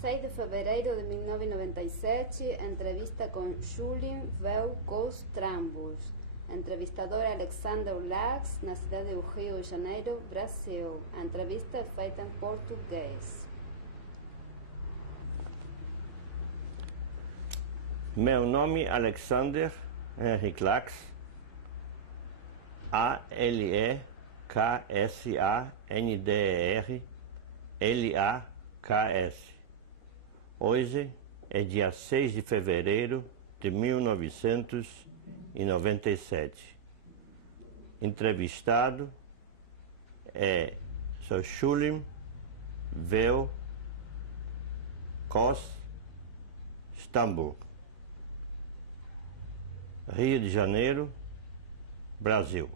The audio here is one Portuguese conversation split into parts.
6 de fevereiro de 1997, entrevista com Julian Veu Cos Trambos. Entrevistador Alexander Lax, na cidade do Rio de Janeiro, Brasil. A entrevista é feita em português. Meu nome é Alexander Henrik Lax, A-L-E-K-S-A-N-D-E-R-L-A-K-S. Hoje é dia 6 de fevereiro de 1997. Entrevistado é Sr. Julian Veu Cos Trambos, Rio de Janeiro, Brasil.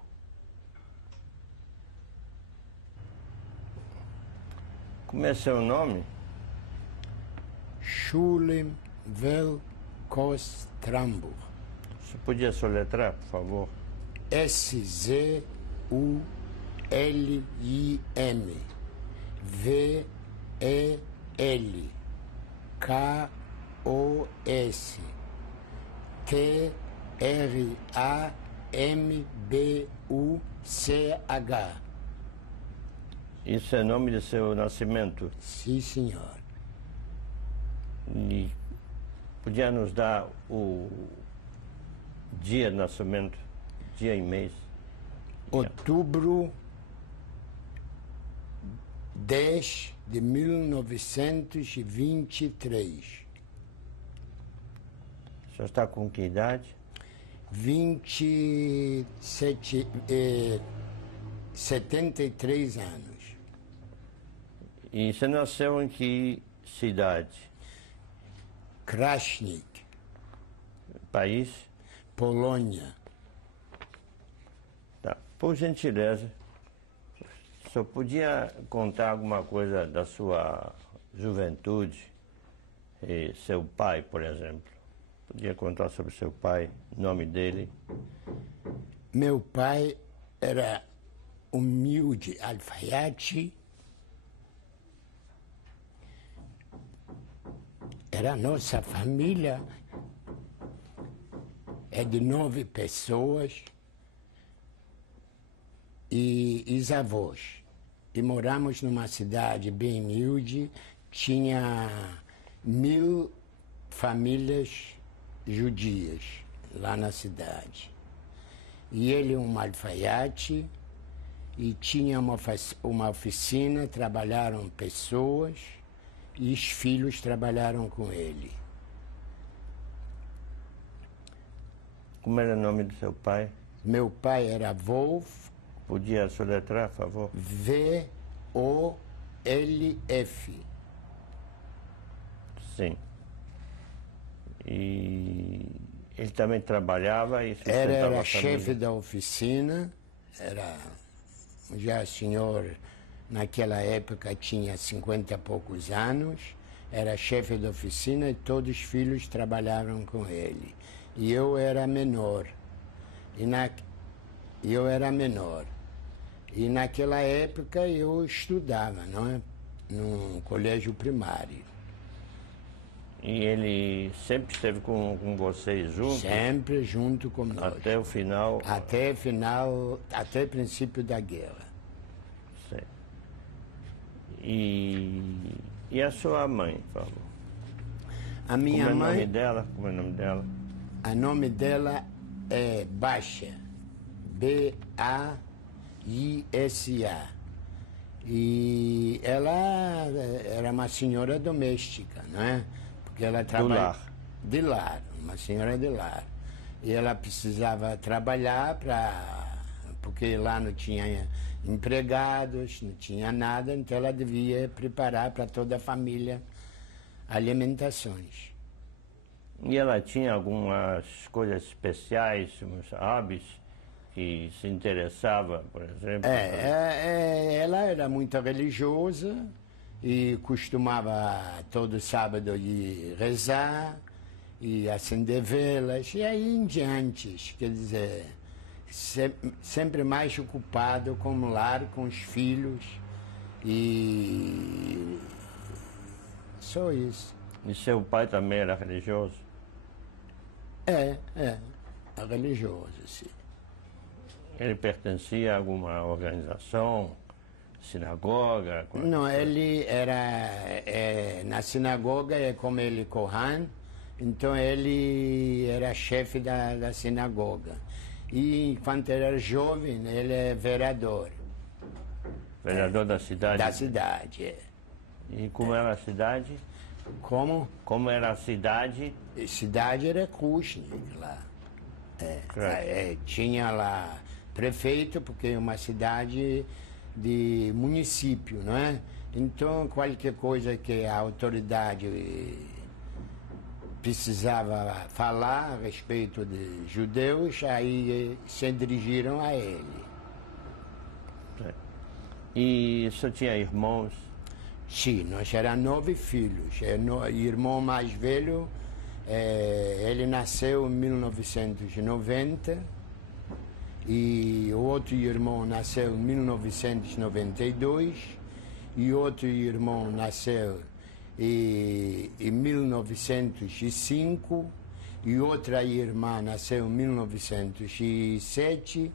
Como é seu nome? Julian Veu Cos Trambos. Você podia soletrar, por favor? S-Z-U-L-I-M V-E-L-K-O-S T-R-A-M-B-U-C-H. Isso é nome de seu nascimento? Sim, senhor. E podia nos dar o dia de nascimento, dia e mês? Outubro 10 de 1923. O senhor está com que idade? 73 anos. E você nasceu em que cidade? Krasnik, País? Polônia. Tá. Por gentileza, o senhor podia contar alguma coisa da sua juventude? E seu pai, por exemplo. Podia contar sobre seu pai, nome dele? Meu pai era humilde, alfaiate. Era nossa família, é de 9 pessoas e avós. E moramos numa cidade bem humilde, tinha 1000 famílias judias lá na cidade. E ele um alfaiate e tinha uma oficina, trabalharam pessoas e os filhos trabalharam com ele. Como era o nome do seu pai? Meu pai era Wolf. Podia soletrar, por favor? V-O-L-F. Sim. E ele também trabalhava e sustentava Era a família? chefe da oficina, era já senhor, naquela época tinha 50 e poucos anos, era chefe da oficina e todos os filhos trabalhavam com ele. E eu era menor. E naquela época eu estudava, não é? Num colégio primário. E ele sempre esteve com vocês juntos? Sempre junto conosco. Até o final? Até o princípio da guerra. Certo. E a sua mãe, por favor? A minha mãe... Como é o nome dela? Como é o nome dela? O nome dela é Baixa. B-A-I-S-A. E ela era uma senhora doméstica, não é? Porque ela trabalha... Do lar. De lar, uma senhora de lar. E ela precisava trabalhar porque lá não tinha empregados, não tinha nada, então ela devia preparar para toda a família alimentações. E ela tinha algumas coisas especiais, uns hobbies, que se interessava, por exemplo? Ela era muito religiosa e costumava todo sábado ir rezar e acender velas e aí em diante, quer dizer, sempre mais ocupado com o lar, com os filhos e só isso. E seu pai também era religioso? É religioso, sim. Ele pertencia a alguma organização, sinagoga? Não, ele era, na sinagoga é como ele Kohan, então ele era chefe da sinagoga. E enquanto era jovem, ele é vereador. Vereador da cidade? Da cidade, é. E como era a cidade? Como? Como era a cidade? A cidade era Kushnik lá. Tinha lá prefeito, porque é uma cidade de município, não é? Então, qualquer coisa que a autoridade precisava falar a respeito de judeus, aí se dirigiram a ele. E o senhor tinha irmãos? Sim, nós éramos 9 filhos. O irmão mais velho, ele nasceu em 1990 e o outro irmão nasceu em 1992 e outro irmão nasceu em 1905 e outra irmã nasceu em 1907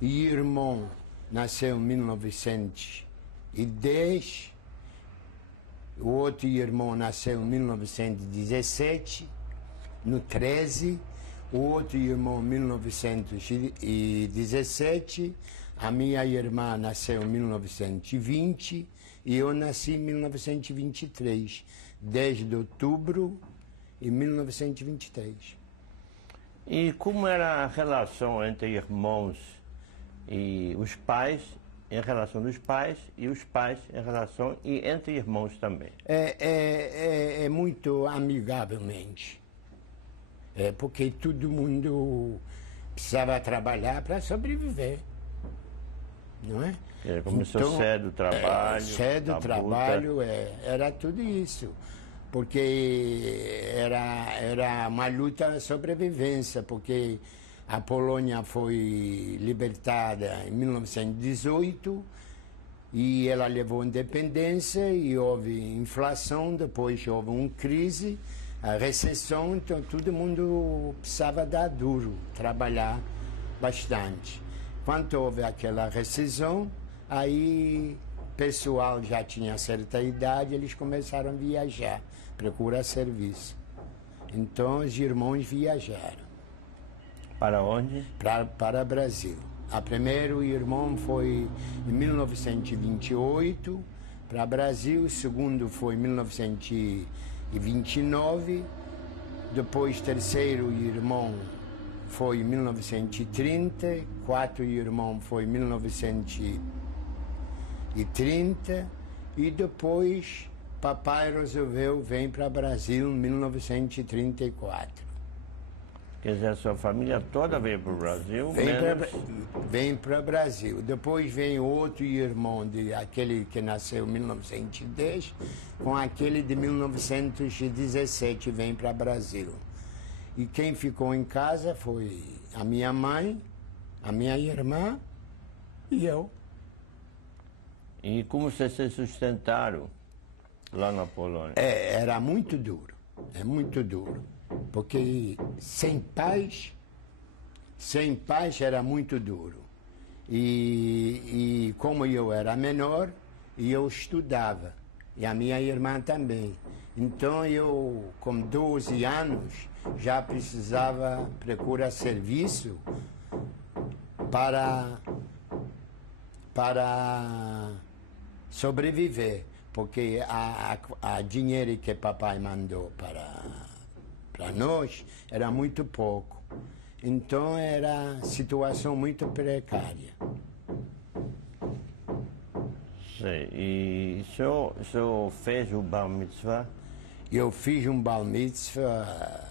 e irmão nasceu em 1910. O outro irmão nasceu em 1917, no 13. O outro irmão em 1917. A minha irmã nasceu em 1920 e eu nasci em 1923, 10 de outubro de 1923. E como era a relação entre irmãos e os pais, em relação dos pais e os pais em relação e entre irmãos também? É muito amigavelmente. Porque todo mundo precisava trabalhar para sobreviver, não é? Começou então, cedo o trabalho. Cedo o trabalho, era tudo isso. Porque era uma luta de sobrevivência, porque a Polônia foi libertada em 1918 e ela levou independência e houve inflação, depois houve uma crise, a recessão, então todo mundo precisava dar duro, trabalhar bastante. Quando houve aquela recessão, aí o pessoal já tinha certa idade, eles começaram a viajar, procurar serviço. Então os irmãos viajaram. Para onde? Para o Brasil. O primeiro irmão foi em 1928 para o Brasil, o segundo foi em 1929, depois o terceiro irmão foi em 1930, quarto irmão foi em 1930 e depois papai resolveu vir para o Brasil em 1934. Quer dizer, a sua família toda veio para o Brasil? Vem para o Brasil. Depois vem outro irmão, aquele que nasceu em 1910, com aquele de 1917 vem para o Brasil. E quem ficou em casa foi a minha mãe, a minha irmã e eu. E como vocês se sustentaram lá na Polônia? Era muito duro, muito duro. Porque sem paz era muito duro. E como eu era menor, eu estudava, e a minha irmã também. Então eu, com 12 anos, já precisava procurar serviço para sobreviver, porque a dinheiro que papai mandou para nós era muito pouco. Então era situação muito precária. Sim. E o senhor fez o Bar Mitzvah? Eu fiz um Bar Mitzvah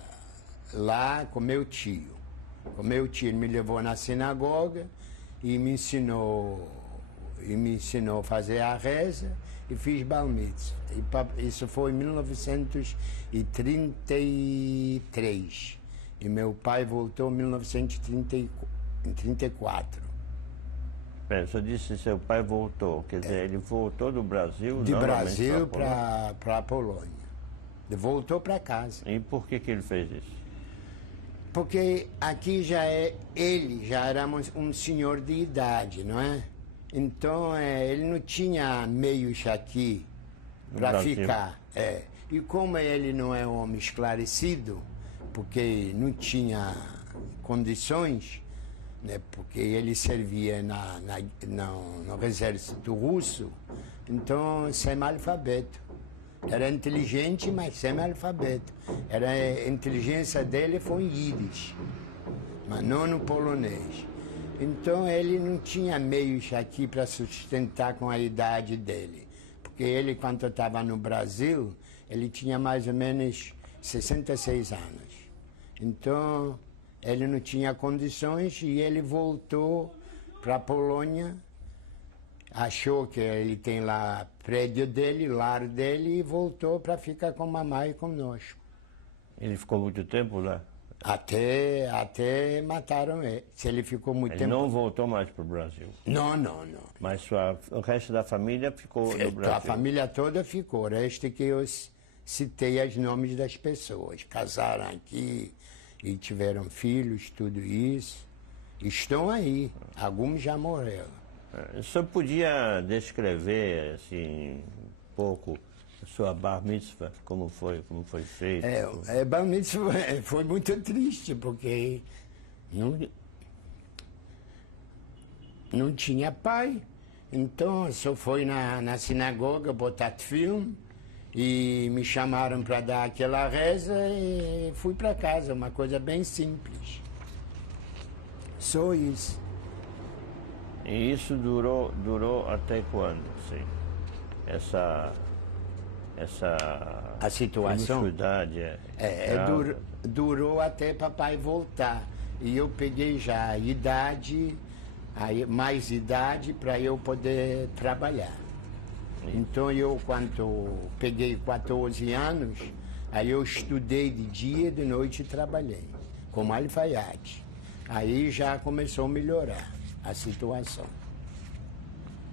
lá com meu tio. O meu tio me levou na sinagoga e me ensinou a fazer a reza e fiz Bar Mitzvah. Isso foi em 1933. E meu pai voltou em 1934. O senhor disse que seu pai voltou, quer dizer, ele voltou do Brasil? De Brasil para a Polônia. Voltou para casa. E por que ele fez isso? Porque aqui ele já era um senhor de idade, não é? Então ele não tinha meios aqui para ficar. E como ele não é um homem esclarecido, porque não tinha condições, né? Porque ele servia no exército russo, então semi-alfabeto. Era inteligente, mas semi-alfabeto. A inteligência dele foi em Yiddish, mas não no polonês. Então ele não tinha meios aqui para sustentar com a idade dele. Porque ele, quando estava no Brasil, ele tinha mais ou menos 66 anos. Então ele não tinha condições e ele voltou para a Polônia. Achou que ele tem lá prédio dele, lar dele, e voltou para ficar com a mamãe e conosco. Ele ficou muito tempo lá? Até mataram ele. Se ele ficou muito tempo... Ele não voltou mais para o Brasil? Não. Mas o resto da família ficou no Brasil? A família toda ficou. O resto que eu citei os nomes das pessoas. Casaram aqui e tiveram filhos, tudo isso. Estão aí. Alguns já morreram. O senhor podia descrever, assim, um pouco a sua bar mitzvah, como foi feito? Bar mitzvah foi muito triste, porque não tinha pai. Então, só fui na sinagoga botar filme e me chamaram para dar aquela reza e fui para casa, uma coisa bem simples. Só isso. E isso durou até quando, assim? A situação durou até papai voltar. E eu peguei já mais idade para eu poder trabalhar. Então eu, quando peguei 14 anos, aí eu estudei de dia e de noite trabalhei, como alfaiate. Aí já começou a melhorar a situação.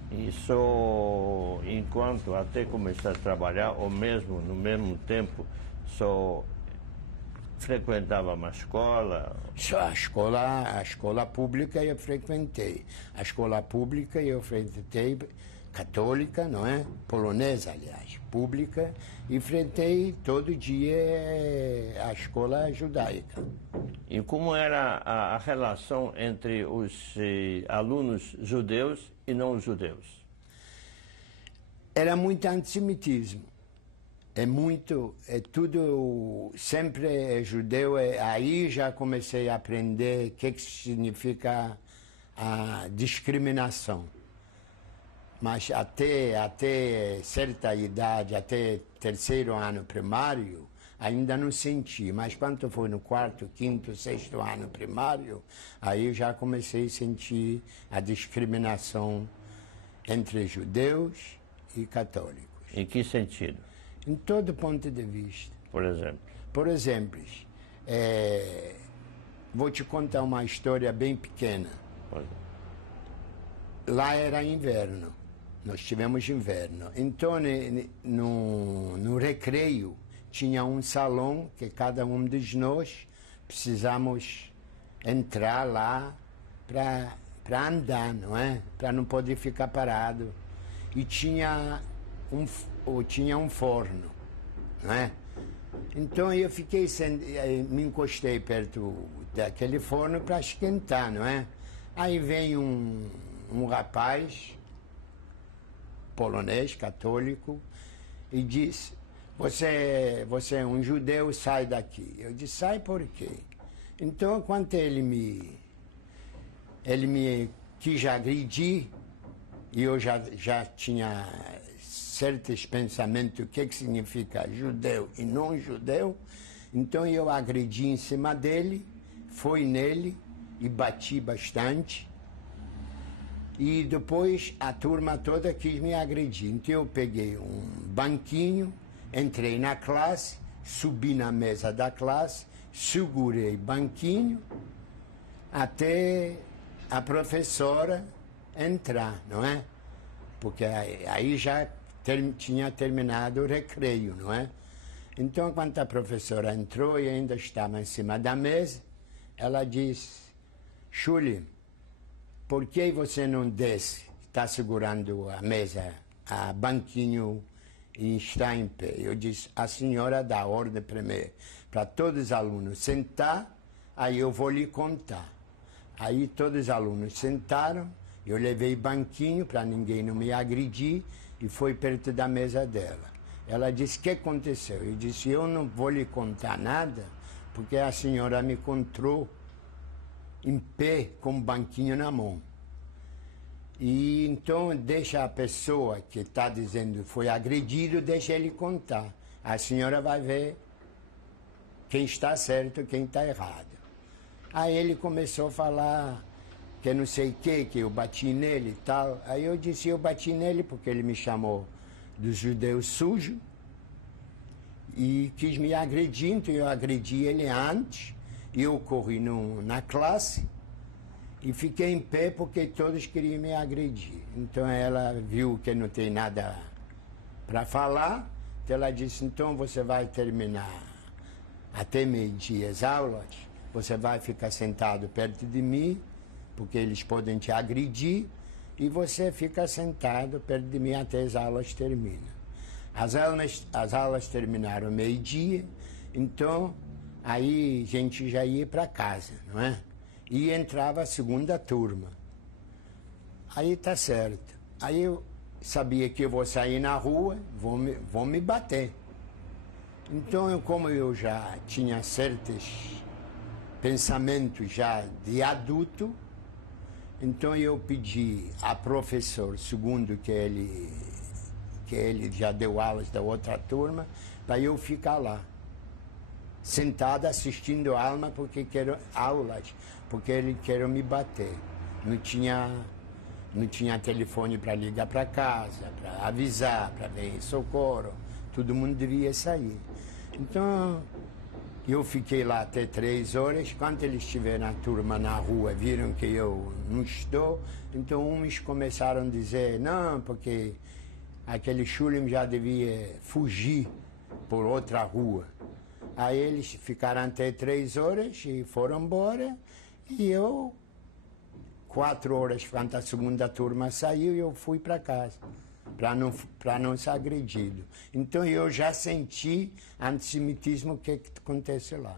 Isso, enquanto até começar a trabalhar, ou mesmo no mesmo tempo, só frequentava uma escola? Só a escola pública eu frequentei. A escola pública eu frequentei, católica, não é? Polonesa, aliás, pública, e frequentei todo dia a escola judaica. E como era a relação entre os alunos judeus e não judeus? Era muito antissemitismo. Tudo, sempre é judeu. Aí já comecei a aprender o que significa a discriminação. Mas até certa idade, até terceiro ano primário, ainda não senti. Mas quando foi no quarto, quinto, sexto ano primário, aí já comecei a sentir a discriminação entre judeus e católicos. Em que sentido? Em todo ponto de vista. Por exemplo? Por exemplo, vou te contar uma história bem pequena. Lá era inverno, nós tivemos inverno. Então, no recreio, tinha um salão que cada um de nós precisamos entrar lá para andar, não é? Para não poder ficar parado. E tinha um forno, não é? Então eu me encostei perto daquele forno para esquentar, não é? Aí vem um rapaz polonês, católico, e disse: você é um judeu, sai daqui. Eu disse: sai por quê? Então, quando ele me quis agredir, e eu já tinha certos pensamentos o que significa judeu e não judeu, então eu agredi em cima dele, fui nele e bati bastante. E depois a turma toda quis me agredir. Então eu peguei um banquinho, entrei na classe, subi na mesa da classe, segurei banquinho até a professora entrar, não é? Porque aí já tinha terminado o recreio, não é? Então, quando a professora entrou e ainda estava em cima da mesa, ela disse, Schulin, por que você não desce? Está segurando a mesa, a banquinho e está em pé. Eu disse, a senhora dá ordem para todos os alunos sentar, aí eu vou lhe contar. Aí todos os alunos sentaram, eu levei banquinho para ninguém não me agredir e foi perto da mesa dela. Ela disse, o que aconteceu? Eu disse, eu não vou lhe contar nada, porque a senhora me encontrou em pé com um banquinho na mão. E então deixa a pessoa que está dizendo foi agredido, deixa ele contar. A senhora vai ver quem está certo e quem está errado. Aí ele começou a falar que não sei o que eu bati nele e tal. Aí eu disse, eu bati nele porque ele me chamou do judeu sujo e quis me agredir, então eu agredi ele antes, e eu corri na classe e fiquei em pé porque todos queriam me agredir. Então ela viu que não tem nada para falar, então ela disse, então você vai terminar até meio-dia as aulas, você vai ficar sentado perto de mim, porque eles podem te agredir, e você fica sentado perto de mim até as aulas terminam. As aulas terminaram meio-dia, então aí a gente já ia para casa, não é? E entrava a segunda turma. Aí tá certo. Aí eu sabia que eu vou sair na rua, vão me bater. Então, como eu já tinha certos pensamentos já de adulto, então eu pedi a professor, segundo que ele já deu aulas da outra turma, para eu ficar lá, sentado assistindo aulas, porque ele quer me bater. Não tinha telefone para ligar para casa, para avisar, para vir socorro. Todo mundo devia sair. Então, eu fiquei lá até 3 horas. Quando eles estiveram na turma na rua, viram que eu não estou, então uns começaram a dizer, não, porque aquele Schulin já devia fugir por outra rua. Aí eles ficaram até 3 horas e foram embora, e eu, 4 horas, quando a segunda turma saiu, eu fui para casa, para não ser agredido. Então eu já senti antissemitismo que acontece lá.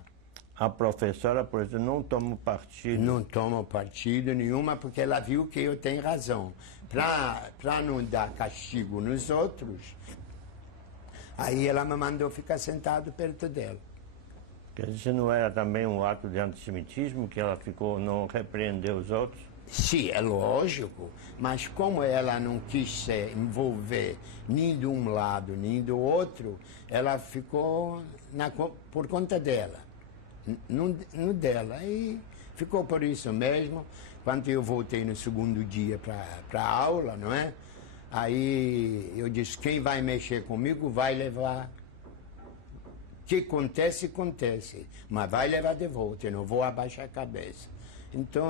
A professora, por exemplo, não toma partido? Não toma partido nenhuma, porque ela viu que eu tenho razão. Para não dar castigo nos outros, aí ela me mandou ficar sentado perto dela. Quer dizer, não era também um ato de antissemitismo que ela não repreendeu os outros? Sim, é lógico, mas como ela não quis se envolver nem de um lado nem do outro, ela ficou por conta dela, no dela, e ficou por isso mesmo. Quando eu voltei no segundo dia para a aula, não é? Aí eu disse, quem vai mexer comigo vai levar. O que acontece, acontece, mas vai levar de volta, eu não vou abaixar a cabeça. Então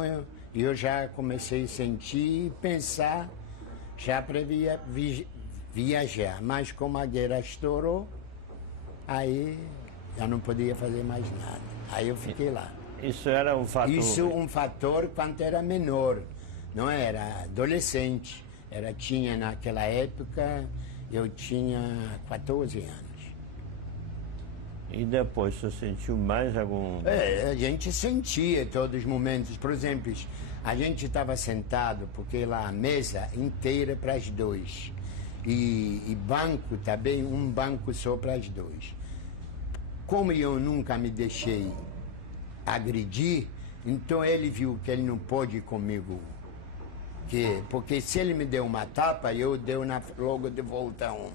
eu já comecei a sentir e pensar já para viajar, mas como a guerra estourou, aí já não podia fazer mais nada. Aí eu fiquei lá. Isso era um fator... Isso um fator quando era menor, não era adolescente. Tinha naquela época, eu tinha 14 anos. E depois, você sentiu mais algum... A gente sentia todos os momentos. Por exemplo, a gente estava sentado, porque lá a mesa inteira para as 2. E banco também, um banco só para as 2. Como eu nunca me deixei agredir, então ele viu que ele não pôde ir comigo. Porque se ele me deu uma tapa, eu dei logo de volta um.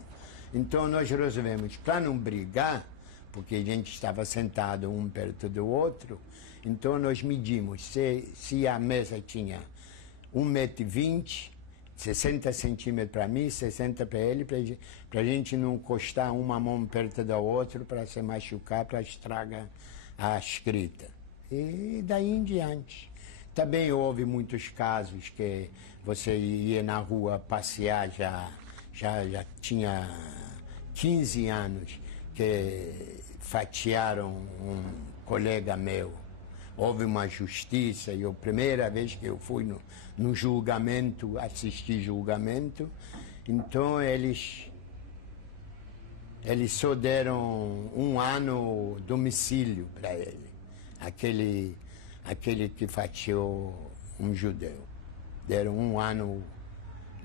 Então nós resolvemos, para não brigar, porque a gente estava sentado um perto do outro, então nós medimos se a mesa tinha 1,20 m, 60 centímetros para mim, 60 para ele, para a gente não encostar uma mão perto da outra para se machucar, para estragar a escrita. E daí em diante. Também houve muitos casos que você ia na rua passear, já tinha 15 anos, que fatiaram um colega meu. Houve uma justiça e a primeira vez que eu fui no julgamento, assisti julgamento, então eles só deram 1 ano domicílio para ele, aquele que fatiou um judeu. Deram 1 ano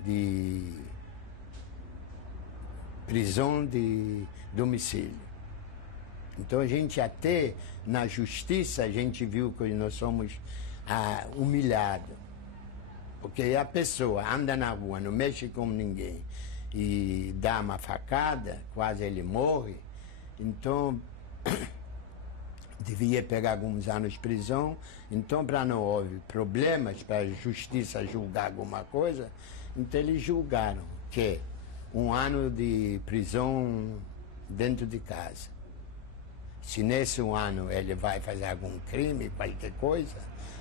de prisão de domicílio. Então a gente até na justiça a gente viu que nós somos humilhados. Porque a pessoa anda na rua, não mexe com ninguém e dá uma facada, quase ele morre, então devia pegar alguns anos de prisão. Então, para não houver problemas, para a justiça julgar alguma coisa, então eles julgaram que 1 ano de prisão dentro de casa. Se nesse 1 ano ele vai fazer algum crime, qualquer coisa,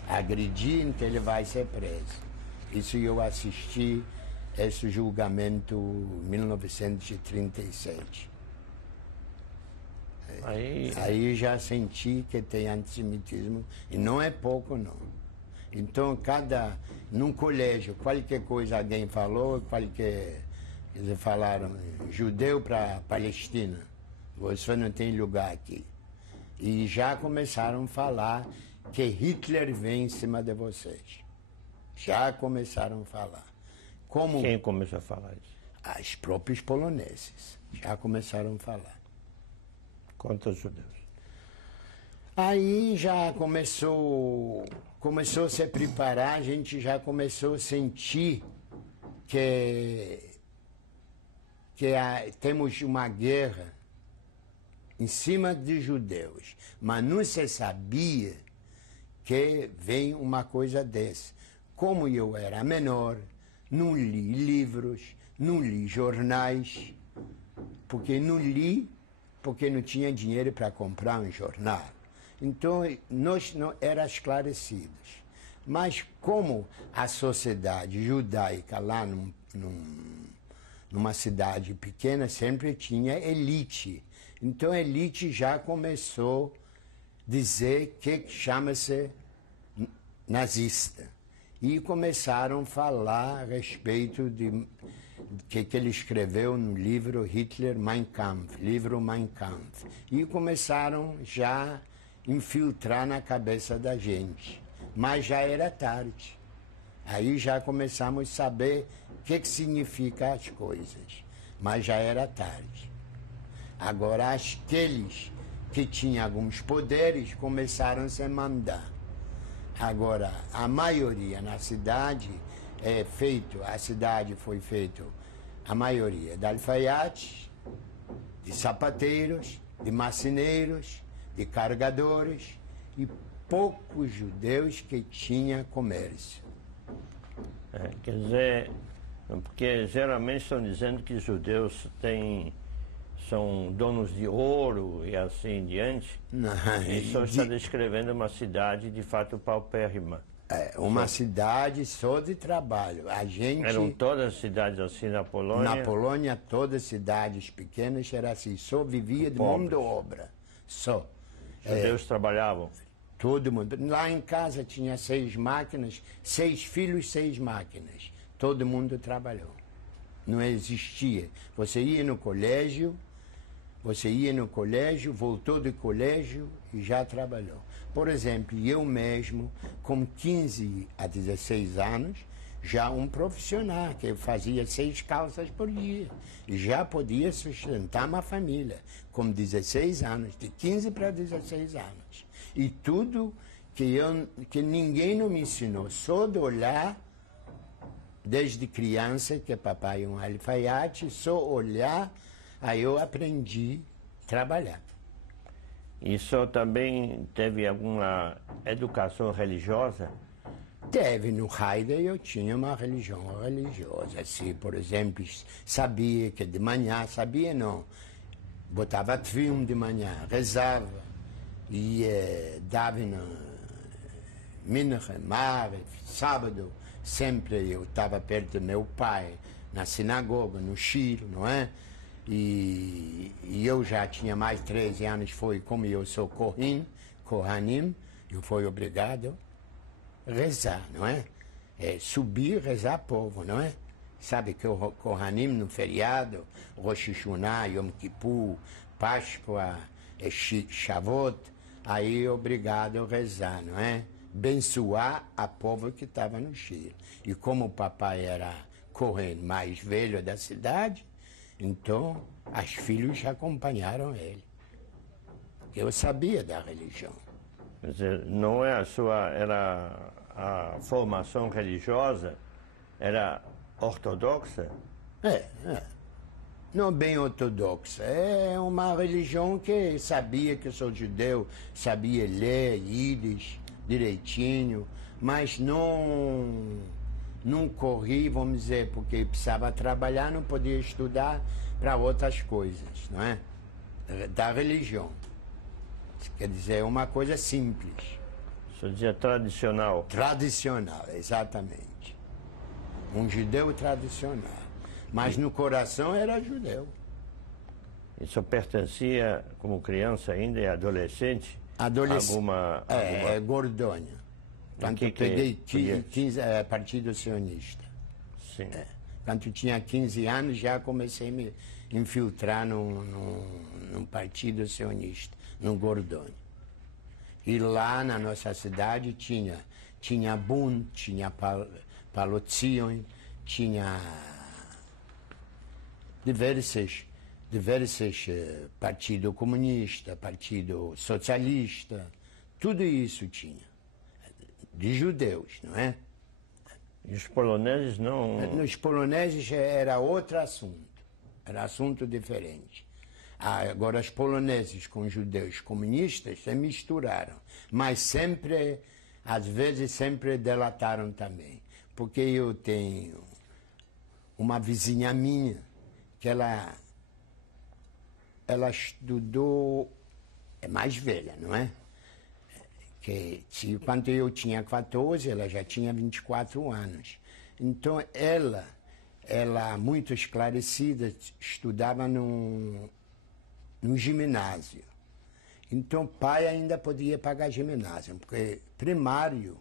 agredir, então ele vai ser preso. Isso eu assisti esse julgamento em 1937. Aí já senti que tem antissemitismo, e não é pouco, não. Então, num colégio, qualquer coisa alguém falou, falaram, judeu para Palestina, você não tem lugar aqui. E já começaram a falar que Hitler vem em cima de vocês. Já começaram a falar. Quem começou a falar isso? Os próprios poloneses já começaram a falar. Quantos judeus? Aí já começou a se preparar, a gente já começou a sentir que temos uma guerra em cima de judeus, mas não se sabia que vem uma coisa dessa. Como eu era menor, não li livros, não li jornais, porque não tinha dinheiro para comprar um jornal. Então, nós não éramos esclarecidos. Mas como a sociedade judaica lá numa cidade pequena sempre tinha elite, então a elite já começou a dizer que chama-se nazista. E começaram a falar a respeito de que ele escreveu no livro Hitler Mein Kampf, livro Mein Kampf. E começaram já a infiltrar na cabeça da gente. Mas já era tarde. Aí já começamos a saber o que significa as coisas. Mas já era tarde. Agora, aqueles que tinham alguns poderes começaram a se mandar. Agora, a maioria na cidade a cidade foi feita, a maioria, de alfaiates, de sapateiros, de marceneiros, de carregadores e poucos judeus que tinham comércio. Quer dizer, porque geralmente estão dizendo que os judeus são donos de ouro e assim em diante. Não, e só está descrevendo uma cidade de fato paupérrima. Uma cidade só de trabalho. Eram todas cidades assim na Polônia? Na Polônia, todas cidades pequenas era assim, só vivia de mão de obra. Só. Judeus trabalhavam? Todo mundo. Lá em casa tinha 6 máquinas, 6 filhos, 6 máquinas. Todo mundo trabalhou. Não existia. Você ia no colégio, voltou do colégio e já trabalhou. Por exemplo, eu mesmo, com 15 a 16 anos, já um profissional, que fazia 6 calças por dia. E já podia sustentar uma família, com 16 anos, de 15 para 16 anos. E tudo que ninguém não me ensinou, só de olhar, desde criança, que papai é um alfaiate, só olhar, aí eu aprendi a trabalhar. Isso também teve alguma educação religiosa? Teve. No Haider eu tinha uma religião religiosa. Assim, por exemplo, sabia que de manhã, sabia não, botava tefilin de manhã, rezava, e dava na Mincha, Marev, sábado, sempre eu estava perto do meu pai, na sinagoga, no Shir, não é? E eu já tinha mais de 13 anos, foi como eu sou Kohanim, eu fui obrigado a rezar, não é? Subir, rezar povo, não é? Sabe que o Kohanim no feriado, Rosh Hashanah, Yom Kippur, Páscoa, Shavuot, aí obrigado a rezar, não é? Abençoar a povo que estava no Chile. E como o papai era Kohen mais velho da cidade, então os filhos acompanharam ele. Eu sabia da religião. Quer dizer, não é era a formação religiosa era ortodoxa? Não bem ortodoxa. É uma religião que sabia que eu sou judeu, sabia ler Yiddish direitinho, mas não corri, vamos dizer, porque precisava trabalhar, não podia estudar para outras coisas, não é? Da religião. Quer dizer, é uma coisa simples. Isso dizia tradicional. Tradicional, exatamente. Um judeu tradicional. Mas no coração era judeu. Isso pertencia, como criança ainda e adolescente, alguma... Gordônia. Quando eu peguei 15, Partido Sionista. Sim. Quando tinha 15 anos, já comecei a me infiltrar num Partido Sionista, no Gordônia. E lá na nossa cidade tinha Bund, tinha Palotzion, tinha diversos Partido Comunista, Partido Socialista, tudo isso tinha. De judeus, não é? E os poloneses não... Os poloneses era outro assunto, era assunto diferente. Agora, os poloneses com os judeus comunistas se misturaram, mas sempre, às vezes, sempre delataram também. Porque eu tenho uma vizinha minha, que ela estudou, é mais velha, não é? Que quando eu tinha 14, ela já tinha 24 anos. Então, ela muito esclarecida, estudava no ginásio. Então, pai ainda podia pagar ginásio, porque primário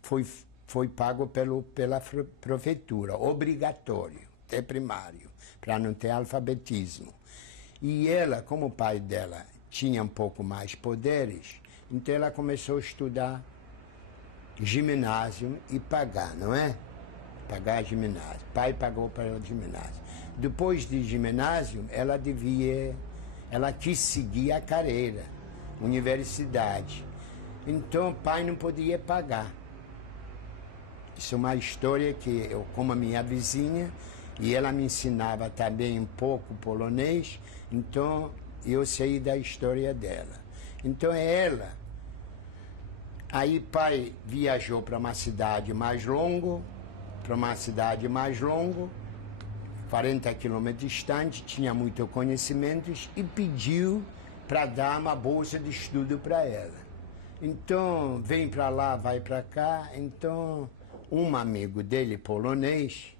foi pago pela prefeitura, obrigatório, até primário, para não ter alfabetismo. E ela, como o pai dela tinha um pouco mais poderes, então ela começou a estudar ginásio e pagar, não é? Pagar ginásio. Pai pagou para o ginásio. Depois de ginásio, ela quis seguir a carreira, universidade. Então, pai não podia pagar. Isso é uma história que eu, como a minha vizinha, e ela me ensinava também um pouco polonês, então eu sei da história dela. Então, aí pai viajou para uma cidade mais longa, 40 quilômetros distante, tinha muitos conhecimentos e pediu para dar uma bolsa de estudo para ela. Então, vem para lá, vai para cá. Então, um amigo dele, polonês,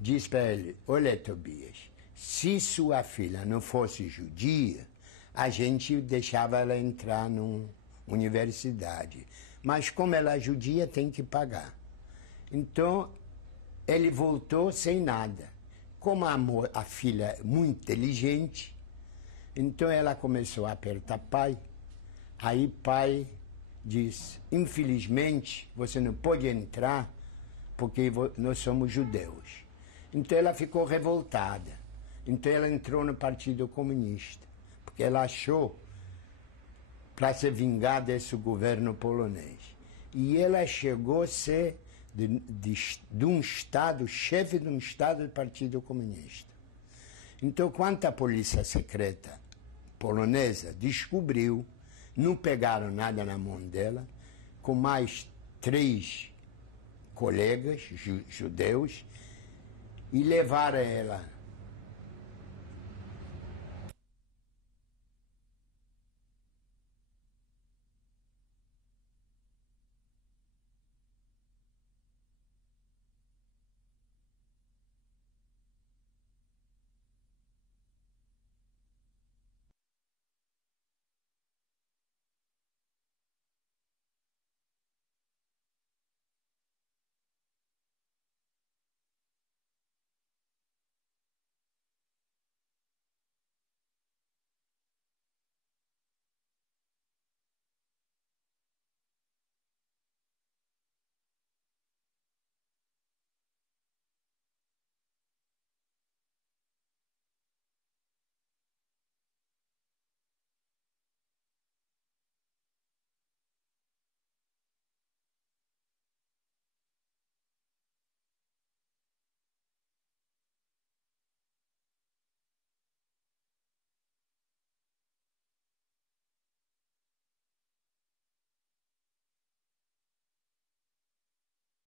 diz para ele: olha, Tobias, se sua filha não fosse judia, a gente deixava ela entrar numa universidade. Mas como ela é judia, tem que pagar. Então, ele voltou sem nada. Como a filha é muito inteligente, então ela começou a apertar pai. Aí pai diz: infelizmente, você não pode entrar porque nós somos judeus. Então ela ficou revoltada. Então ela entrou no Partido Comunista, porque ela achou para se vingar desse governo polonês. E ela chegou a ser de um Estado, chefe de um Estado do Partido Comunista. Então, quando a polícia secreta polonesa descobriu, não pegaram nada na mão dela, com mais 3 colegas judeus, e levaram ela